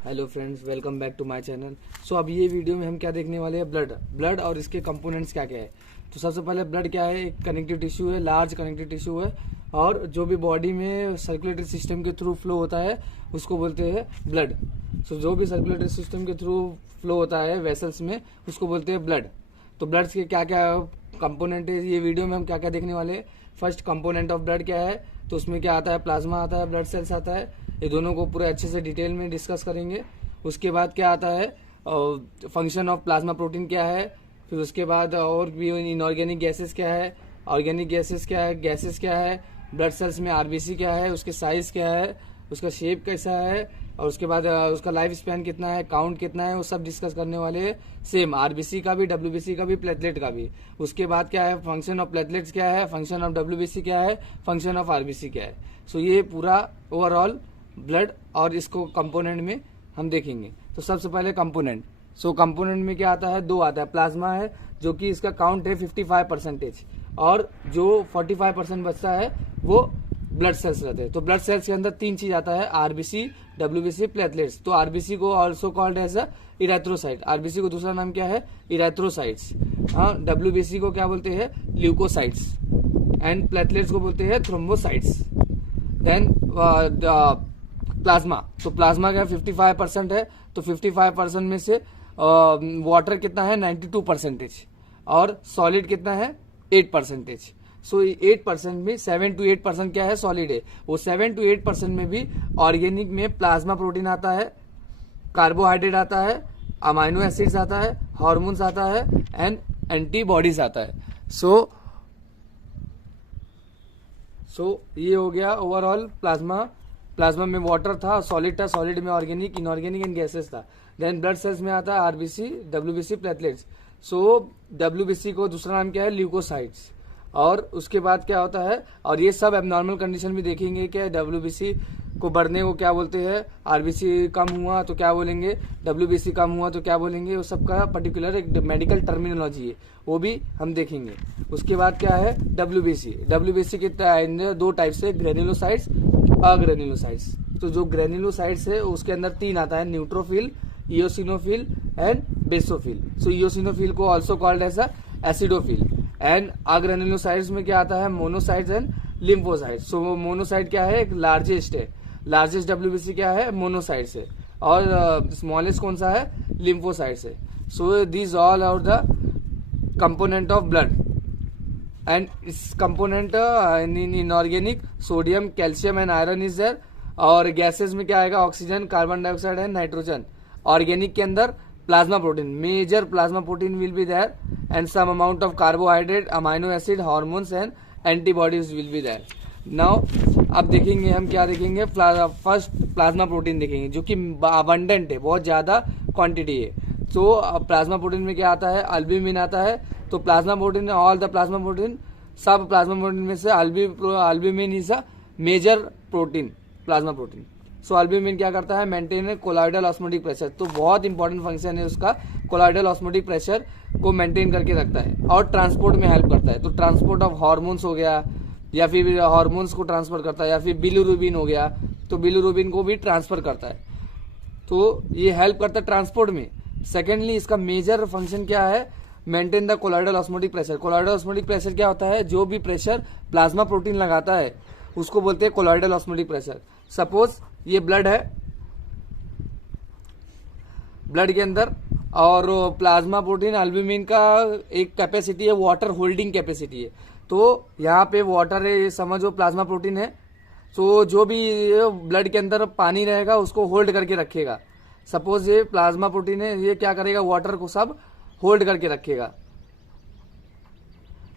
Hello friends, welcome back to my channel. So अब ये video में हम क्या देखने वाले हैं, ब्लड और इसके कंपोनेंट्स क्या क्या है। तो सबसे पहले ब्लड क्या है, एक कनेक्टिव टिश्यू है, लार्ज कनेक्टिव टिश्यू है और जो भी बॉडी में सर्कुलेटरी सिस्टम के थ्रू फ्लो होता है उसको बोलते हैं ब्लड। सो जो भी सर्कुलेटरी सिस्टम के थ्रू फ्लो होता है वेसल्स में उसको बोलते हैं ब्लड। तो ब्लड के क्या क्या कंपोनेंट है, ये वीडियो में हम क्या क्या देखने वाले हैं। फर्स्ट कंपोनेंट ऑफ ब्लड क्या है, तो उसमें क्या आता है, प्लाज्मा आता है, ब्लड सेल्स आता है। ये दोनों को पूरे अच्छे से डिटेल में डिस्कस करेंगे। उसके बाद क्या आता है, फंक्शन ऑफ प्लाज्मा प्रोटीन क्या है। फिर उसके बाद और भी इनऑर्गेनिक गैसेस क्या है, ऑर्गेनिक गैसेस क्या है, गैसेस क्या है, ब्लड सेल्स में आरबीसी क्या है, उसके साइज क्या है, उसका शेप कैसा है, और उसके बाद उसका लाइफ स्पैन कितना है, काउंट कितना है, वो सब डिस्कस करने वाले हैं। सेम आरबीसी का भी, डब्ल्यूबीसी का भी, प्लेटलेट का भी। उसके बाद क्या है, फंक्शन ऑफ प्लेटलेट्स क्या है, फंक्शन ऑफ डब्ल्यूबीसी क्या है, फंक्शन ऑफ आरबीसी क्या है। सो ये पूरा ओवरऑल ब्लड और इसको कंपोनेंट में हम देखेंगे। तो सबसे पहले कंपोनेंट। सो कंपोनेंट में क्या आता है, दो आता है। प्लाज्मा है जो कि इसका काउंट है 55%, और जो 45% बचता है वो ब्लड सेल्स रहते हैं। तो ब्लड सेल्स के अंदर तीन चीज आता है, आरबीसी, डब्ल्यूबीसी, प्लेटलेट्स। तो आरबीसी को also called as a erythrocyte. RBC को दूसरा नाम क्या है, इरेथ्रोसाइट्स। हाँ, डब्ल्यूबीसी को क्या बोलते हैं, ल्यूकोसाइट्स, एंड प्लेटलेट्स को बोलते हैं थ्रोम्बोसाइट्स। Then plasma. तो प्लाज्मा क्या 55% है, तो 55% में से वाटर कितना है, 92%, और सॉलिड कितना है, 8%। सो 8% में 7 to 8% क्या है, सॉलिड है। वो 7 to 8% में भी ऑर्गेनिक में प्लाज्मा प्रोटीन आता है, कार्बोहाइड्रेट आता है, अमाइनो एसिड्स आता है, हार्मोन्स आता है, एंड एंटीबॉडीज आता है। सो ये हो गया ओवरऑल प्लाज्मा। प्लाज्मा में वाटर था, सॉलिड था, सॉलिड में ऑर्गेनिक, इनऑर्गेनिक एंड गैसेस था। देन ब्लड सेल्स में आता है आरबीसी, डब्ल्यूबीसी, प्लेटलेट्स। सो डब्ल्यूबीसी को दूसरा नाम क्या है, ल्यूकोसाइट्स। और उसके बाद क्या होता है, और ये सब एबनॉर्मल कंडीशन भी देखेंगे कि डब्ल्यूबीसी को बढ़ने को क्या बोलते हैं, आरबीसी कम हुआ तो क्या बोलेंगे, डब्ल्यूबीसी कम हुआ तो क्या बोलेंगे। वो सबका पर्टिकुलर एक मेडिकल टर्मिनोलॉजी है, वो भी हम देखेंगे। उसके बाद क्या है, डब्ल्यूबीसी। डब्ल्यूबीसी के दो टाइप से, ग्रेन्युलोसाइट्स, अग्रेन्युलोसाइट्स। तो जो ग्रेन्युलोसाइट्स है उसके अंदर तीन आता है, neutrophil, eosinophil and basophil. So eosinophil को also called as acidophil. And agranulocytes में क्या आता है, monocytes and lymphocytes. So monocyte क्या है, एक लार्जेस्ट है। लार्जेस्ट डब्ल्यूबीसी क्या है, मोनोसाइट्स है, और स्मॉलेस्ट कौन सा है, लिम्फोसाइट्स है। So these all are the component of blood. And इस component in inorganic sodium, calcium and iron is there. और गैसेस में क्या आएगा, oxygen, carbon dioxide and nitrogen. Organic के अंदर plasma protein, major plasma protein will be there, and some amount of carbohydrate, amino acid, hormones and antibodies will be there. Now अब देखेंगे हम क्या देखेंगे, फर्स्ट प्लाज्मा प्रोटीन देखेंगे जो कि अबंडेंट है, बहुत ज्यादा क्वांटिटी है। तो प्लाज्मा प्रोटीन में क्या आता है, अल्ब्यूमिन आता है। तो plasma protein, all the plasma protein, सब प्लाज्मा प्रोटीन में से albumin is a major protein, plasma protein. So albumin क्या करता है, मेंटेन कोलॉइडल ऑस्मोटिक प्रेशर। तो बहुत इंपॉर्टेंट फंक्शन है उसका, कोलॉइडल ऑस्मोटिक प्रेशर को मेंटेन करके रखता है और ट्रांसपोर्ट में हेल्प करता है। तो ट्रांसपोर्ट ऑफ हार्मोन्स हो गया, या फिर हार्मोन्स को ट्रांसफर करता है, या फिर बिलिरुबिन हो गया, तो बिलिरुबिन को भी ट्रांसफर करता है। तो ये हेल्प करता है ट्रांसपोर्ट में। सेकेंडली इसका मेजर फंक्शन क्या है, maintain the colloidal osmotic pressure. Colloidal osmotic pressure क्या होता है, जो भी प्रेशर प्लाज्मा प्रोटीन लगाता है उसको बोलते हैं कोलॉइडल ऑस्मोटिक प्रेशर। सपोज ये ब्लड है, ब्लड के अंदर, और प्लाज्मा प्रोटीन अल्ब्यूमिन का एक कैपेसिटी है, वाटर होल्डिंग कैपेसिटी है। तो यहाँ पे वाटर है, ये समझो प्लाज्मा प्रोटीन है। तो जो भी ब्लड के अंदर पानी रहेगा उसको होल्ड करके रखेगा। सपोज ये प्लाज्मा प्रोटीन है, ये क्या करेगा, वाटर को सब होल्ड करके रखेगा,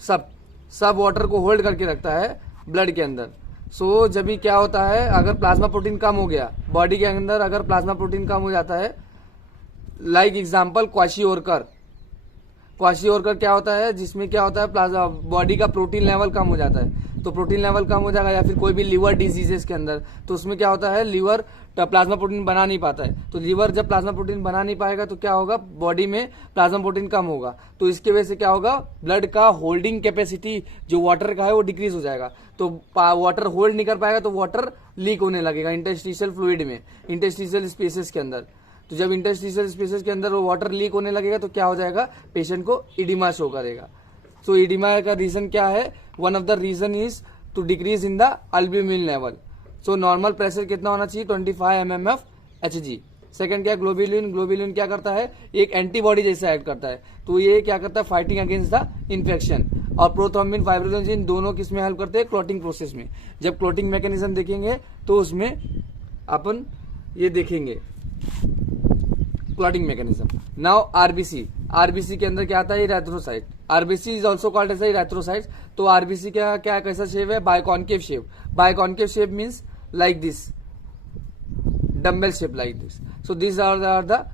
सब वाटर को होल्ड करके रखता है ब्लड के अंदर। सो जब भी क्या होता है, अगर प्लाज्मा प्रोटीन कम हो गया बॉडी के अंदर, अगर प्लाज्मा प्रोटीन कम हो जाता है, लाइक एग्जांपल क्वाशियोरकर क्या होता है, जिसमें क्या होता है, प्लाज्मा बॉडी का प्रोटीन लेवल कम हो जाता है। तो प्रोटीन लेवल कम हो जाएगा, या फिर कोई भी लीवर डिजीजेस के अंदर, तो उसमें क्या होता है, लीवर तो प्लाज्मा प्रोटीन बना नहीं पाता है, तो लीवर जब प्लाज्मा प्रोटीन बना नहीं पाएगा तो क्या होगा, बॉडी में प्लाज्मा प्रोटीन कम होगा, तो इसकी वजह से क्या होगा, ब्लड का होल्डिंग कैपेसिटी जो वाटर का है वो डिक्रीज हो जाएगा, तो वाटर होल्ड नहीं कर पाएगा, तो वाटर लीक होने लगेगा इंटरस्टिशियल फ्लूइड में, इंटरस्टिशियल स्पेसेस के अंदर। तो जब इंटरस्टिशियल स्पेसेस के अंदर वो वाटर लीक होने लगेगा तो क्या हो जाएगा, पेशेंट को इडिमा शो करेगा। सो इडिमा का रीजन क्या है, one of the reason is to decrease in the albumin level. So normal pressure कितना होना चाहिए, 25 mmHg। सेकंड क्या, ग्लोबुलिन। ग्लोबुलिन क्या करता है, एक एंटीबॉडी जैसा एक्ट करता है, तो ये क्या करता है, फाइटिंग अगेंस्ट द इन्फेक्शन। और प्रोथ्रोम्बिन, फाइब्रिनोजेन दोनों किस में हेल्प करते हैं, क्लॉटिंग प्रोसेस में। जब क्लॉटिंग मैकेनिज्म देखेंगे तो उसमें अपन ये देखेंगे clotting mechanism. Now RBC, RBC के अंदर क्या आता है, erythrocyte. RBC is also called as erythrocyte. तो आरबीसी क्या क्या कैसा शेप है, biconcave shape. Biconcave shape means like this, dumbbell shape like this. So this are the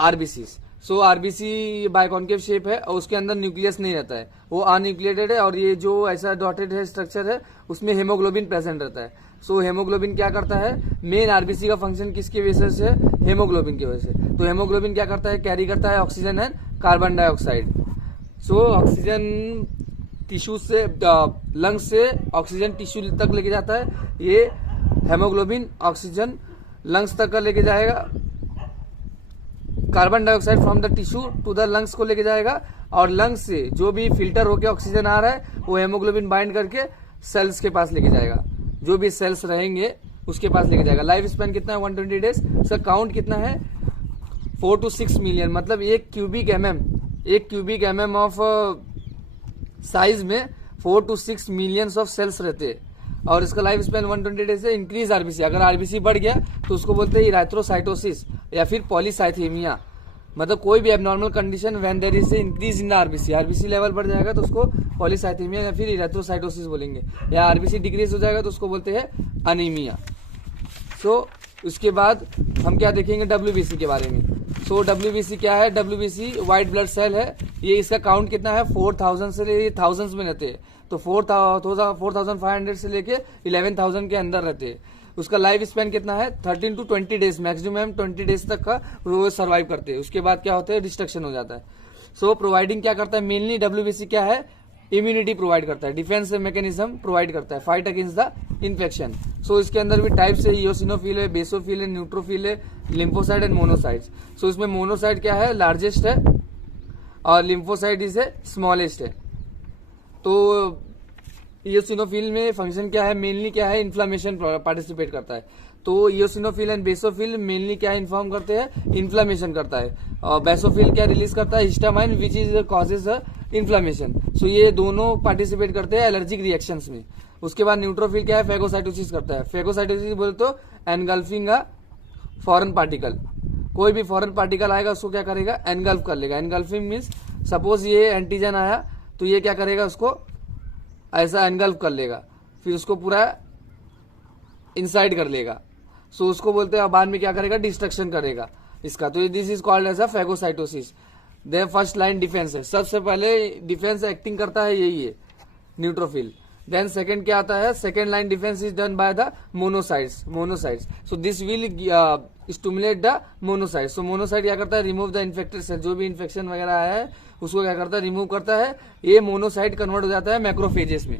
RBCs. So RBC biconcave shape है और उसके अंदर न्यूक्लियस नहीं रहता है, वो अन्यूक्लिएटेड है, और ये जो ऐसा डॉटेड है स्ट्रक्चर है उसमें हेमोग्लोबिन प्रेजेंट रहता है। सो हेमोग्लोबिन क्या करता है, मेन आरबीसी का फंक्शन किसकी वजह से, हेमोग्लोबिन की वजह से। तो हेमोग्लोबिन क्या करता है, कैरी करता है oxygen and carbon dioxide. So oxygen tissue से, लंग्स से ऑक्सीजन टिश्यू तक लेके जाता है, ये हेमोग्लोबिन ऑक्सीजन लंग्स तक का लेके जाएगा, carbon dioxide from the tissue to the lungs को लेके जाएगा, और लंग्स से जो भी फिल्टर होकर ऑक्सीजन आ रहा है वो हेमोग्लोबिन बाइंड करके सेल्स के पास लेके जाएगा, जो भी सेल्स रहेंगे उसके पास लेके जाएगा। लाइफ स्पैन कितना है, 120 डेज। इसका काउंट कितना है, 4 to 6 मिलियन, मतलब एक क्यूबिक एमएम ऑफ साइज में 4 to 6 मिलियंस ऑफ सेल्स रहते हैं, और इसका लाइफ स्पैन 120 डेज से। इंक्रीज आरबीसी, अगर आरबीसी बढ़ गया तो उसको बोलते हैं इरेथ्रोसाइटोसिस या फिर पॉलीसाइथेमिया, मतलब कोई भी abnormal condition when there is increase in the RBC, RBC level बढ़ जाएगा तो उसको पॉलीसाइथेमिया या फिर इरेथ्रोसाइटोसिस बोलेंगे, या आरबीसी डिक्रीज हो जाएगा तो उसको बोलते हैं अनीमिया। सो उसके बाद हम क्या देखेंगे, डब्ल्यूबीसी के बारे में। सो डब्ल्यूबीसी क्या है, डब्ल्यूबीसी व्हाइट ब्लड सेल है, ये इसका काउंट कितना है, 4000 से थाउजेंड्स में रहते हैं, तो 4500 से लेके 11,000 के अंदर रहते हैं। उसका लाइफ स्पैन कितना है, 13 to 20 डेज, मैक्सिमम 20 डेज तक का वो सर्वाइव करते हैं, उसके बाद क्या होता है, डिस्ट्रक्शन हो जाता है। सो प्रोवाइडिंग क्या करता है, मेनली डब्ल्यूबीसी क्या है, इम्यूनिटी प्रोवाइड करता है, डिफेंस मैकेनिज्म प्रोवाइड करता है, फाइट अगेंस्ट द इन्फेक्शन। सो इसके अंदर भी टाइप्स है, इयोसिनोफिल है, बेसोफिल है, न्यूट्रोफिल है, लिम्फोसाइट एंड मोनोसाइट्स। सो इसमें मोनोसाइट क्या है, लार्जेस्ट है, और लिम्फोसाइट इज स्मॉलेस्ट है। तो इयोसिनोफिल में फंक्शन क्या है, मेनली क्या है, इन्फ्लामेशन पार्टिसिपेट करता है। तो इयोसिनोफिल एंड बेसोफिल मेनली क्या इन्फॉर्म करते हैं, इन्फ्लामेशन करता है, और बेसोफिल क्या रिलीज करता है, histamine which is causes inflammation. So ये दोनों पार्टिसिपेट करते हैं एलर्जिक रिएक्शंस में। उसके बाद न्यूट्रोफिल क्या है, फेगोसाइटोसिस करता है। फेगोसाइटोसिस बोले तो एनगल्फिंग अ फॉरेन पार्टिकल, कोई भी फॉरेन पार्टिकल आएगा उसको क्या करेगा, एनगल्फ कर लेगा। एनगल्फिंग मीन्स सपोज ये एंटीजन आया तो ये क्या करेगा, उसको ऐसा एनगल्फ कर लेगा, फिर उसको पूरा इनसाइड कर लेगा। सो उसको बोलते हैं, बाद में क्या करेगा, डिस्ट्रक्शन करेगा इसका। तो this is called as a phagocytosis. Then first line defence है, सबसे पहले डिफेंस एक्टिंग करता है यही है, न्यूट्रोफिल। देन सेकंड क्या आता है, second line defence is done by the monocytes. So this will stimulate the monocyte. So monocyte क्या करता है, रिमूव द इन्फेक्टेड सेल, जो भी इन्फेक्शन वगैरह आया है उसको क्या करता है, रिमूव करता है। ये मोनोसाइट कन्वर्ट हो जाता है मैक्रोफेजेस में,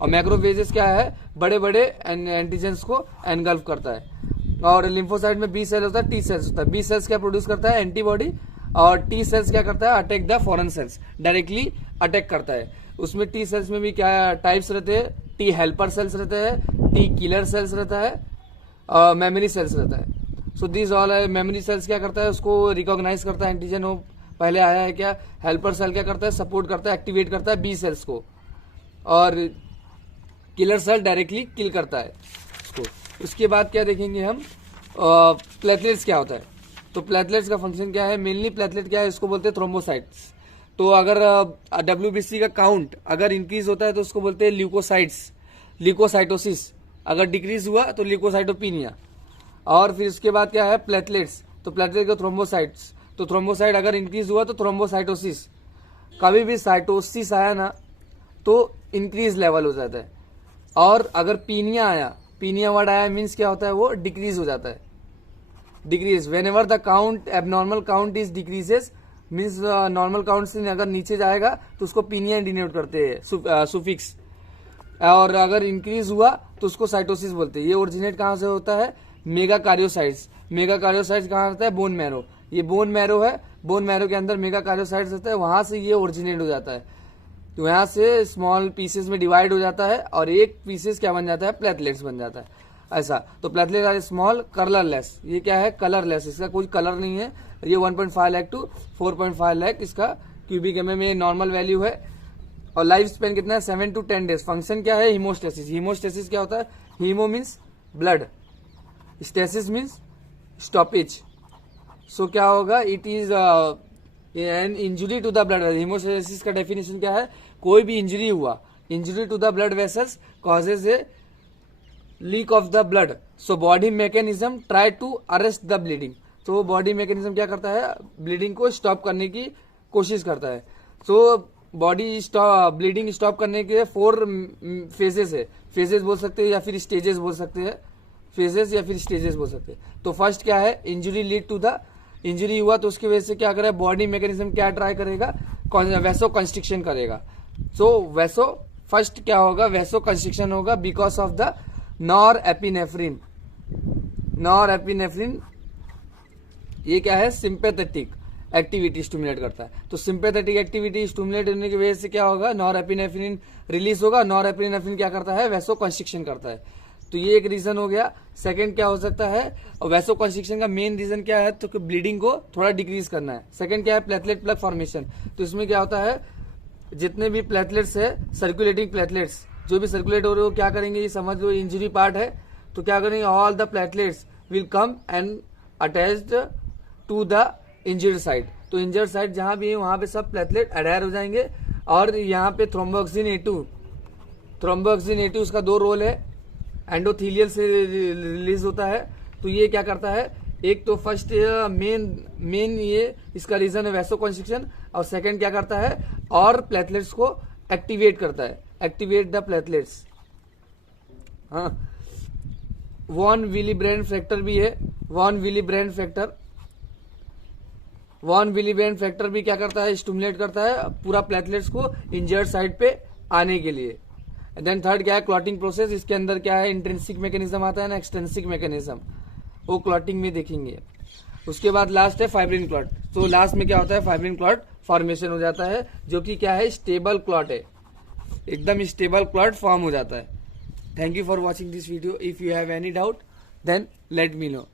और मैक्रोफेजेस क्या है, बड़े बड़े एंटीजेंस को एनगल्फ करता है। और लिम्फोसाइट में बी सेल होता है, टी सेल्स होता है। बी सेल्स क्या प्रोड्यूस करता है, एंटीबॉडी, और टी सेल्स क्या करता है, attack the foreign cells, directly attack करता है। उसमें टी सेल्स में भी क्या टाइप्स रहते हैं, टी हेल्पर सेल्स रहते हैं, टी किलर सेल्स रहता है, और मेमोरी सेल्स रहता है। सो दिस ऑल है। मेमोरी सेल्स क्या करता है, उसको रिकॉग्नाइज करता है एंटीजन हो पहले आया है क्या। हेल्पर सेल क्या करता है, सपोर्ट करता है, एक्टिवेट करता है बी सेल्स को, और किलर सेल डायरेक्टली किल करता है उसको। उसके बाद क्या देखेंगे हम, प्लेटलेट्स क्या होता है। तो प्लेटलेट्स का फंक्शन क्या है, मेनली प्लेटलेट क्या है, इसको बोलते हैं थ्रोम्बोसाइट्स। तो अगर डब्ल्यूबीसी का काउंट अगर इंक्रीज होता है तो उसको बोलते हैं ल्यूकोसाइट्स, ल्यूकोसाइटोसिस। अगर डिक्रीज हुआ तो ल्यूकोसाइटोपिनिया। और फिर उसके बाद क्या है, प्लेटलेट्स। तो प्लेटलेट का थ्रोम्बोसाइट्स, तो थ्रोम्बोसाइट अगर इंक्रीज हुआ तो थ्रोम्बोसाइटोसिस। कभी भी साइटोसिस आया ना तो इंक्रीज लेवल हो जाता है, और अगर पीनिया आया पीनिया वर्ड आया मीन्स क्या होता है, वो डिक्रीज हो जाता है, decrease. When ever the count abnormal count is decreases means normal count से अगर नीचे जाएगा तो उसको पीनिया डिनोट करते हैं सुफिक्स, और अगर इंक्रीज हुआ तो उसको साइटोसिस बोलते हैं। ये ओरिजिनेट कहाँ से होता है, मेगा कार्योसाइट्स। मेगा कार्योसाइट्स कहाँ होता है, बोन मैरो। ये बोन मैरो है, बोन मैरो के अंदर मेगा कार्योसाइट्स होता है, वहां से ये ओरिजिनेट हो जाता है। तो यहाँ से स्मॉल पीसेस में डिवाइड हो जाता है और एक पीसेस क्या बन जाता है, प्लेटलेट्स बन जाता है ऐसा। तो प्लेटलेट आर स्मॉल कलरलेस, ये क्या है, कलरलेस, इसका कोई कलर नहीं है। ये 1.5 लाख टू 4.5 लाख इसका क्यूबिक एमएम में नॉर्मल वैल्यू है। और लाइफ स्पेन कितना है, 7 to 10 डेज। फंक्शन क्या है, हीमोस्टेसिस। हीमोस्टेसिस क्या होता है, haemo means blood, stasis means stoppage. So क्या होगा, it is an injury to the blood. Haemostasis का डेफिनेशन क्या है, कोई भी इंजरी हुआ, injury to the blood vessels causes a leak of the blood. So body mechanism try to arrest the bleeding. तो body mechanism क्या करता है, ब्लीडिंग को स्टॉप करने की कोशिश करता है। सो बॉडी ब्लीडिंग स्टॉप करने के 4 फेजेस है, फेजेस बोल सकते हैं या फिर स्टेजेस बोल सकते हैं, फेजेस या फिर स्टेजेस बोल सकते हैं। तो फर्स्ट क्या है, injury lead to the, injury हुआ तो उसकी वजह से क्या करे, बॉडी मैकेनिज्म क्या ट्राई करेगा, वैसो कंस्ट्रिक्शन करेगा। सो वैसो फर्स्ट क्या होगा, वैसो कंस्ट्रिक्शन होगा because of the norepinephrine. Norepinephrine ये क्या है, सिंपैथेटिक एक्टिविटी स्टिमुलेट करता है। तो सिंपैथेटिक एक्टिविटी स्टिमुलेट होने की वजह से क्या होगा, नॉर एपिनेफ्रिन रिलीज होगा। नॉर एपिनेफ्रिन क्या करता है, वैसो कंस्ट्रिक्शन करता है। तो ये एक रीजन हो गया। सेकंड क्या हो सकता है, वैसो कंस्ट्रिक्शन का मेन रीजन क्या है, तो ब्लीडिंग को थोड़ा डिक्रीज करना है। सेकंड क्या है, प्लेटलेट प्लग फॉर्मेशन। तो इसमें क्या होता है, जितने भी प्लेटलेट्स है, सर्कुलेटिंग प्लेटलेट्स जो भी सर्कुलेट हो रहे हो, क्या करेंगे, ये समझ लो इंजरी पार्ट है, तो क्या करेंगे, all the platelets will come and attached to the injured side. तो इंजर्ड साइड जहां भी है वहां पे सब प्लेटलेट अडैर हो जाएंगे। और यहाँ पे थ्रोम्बोक्सिन A2 उसका 2 रोल है, एंडोथीलियल से रिलीज होता है। तो ये क्या करता है, एक तो फर्स्ट मेन ये इसका रीजन है वैसो कंस्ट्रिक्शन, और सेकंड क्या करता है, और प्लेटलेट्स को एक्टिवेट करता है, एक्टिवेट द प्लेटलेट्स। हाँ, वॉन विलीब्रेंड फैक्टर भी है, वॉन विलीब्रेंड फैक्टर भी क्या करता है, स्टिमुलेट करता है पूरा प्लेटलेट्स को इंजर्ड साइड पे आने के लिए। देन थर्ड क्या है, क्लॉटिंग प्रोसेस। इसके अंदर क्या है, इंट्रिंसिक मैकेनिज्म आता है ना, एक्सट्रिंसिक मैकेनिज्म, वो क्लॉटिंग में देखेंगे। उसके बाद लास्ट है फाइब्रिन क्लॉट। तो लास्ट में क्या होता है, फाइब्रिन क्लॉट फॉर्मेशन हो जाता है, जो कि क्या है, स्टेबल क्लॉट है, एकदम स्टेबल क्लॉट फॉर्म हो जाता है। Thank you for watching this video. If you have any doubt then let me no.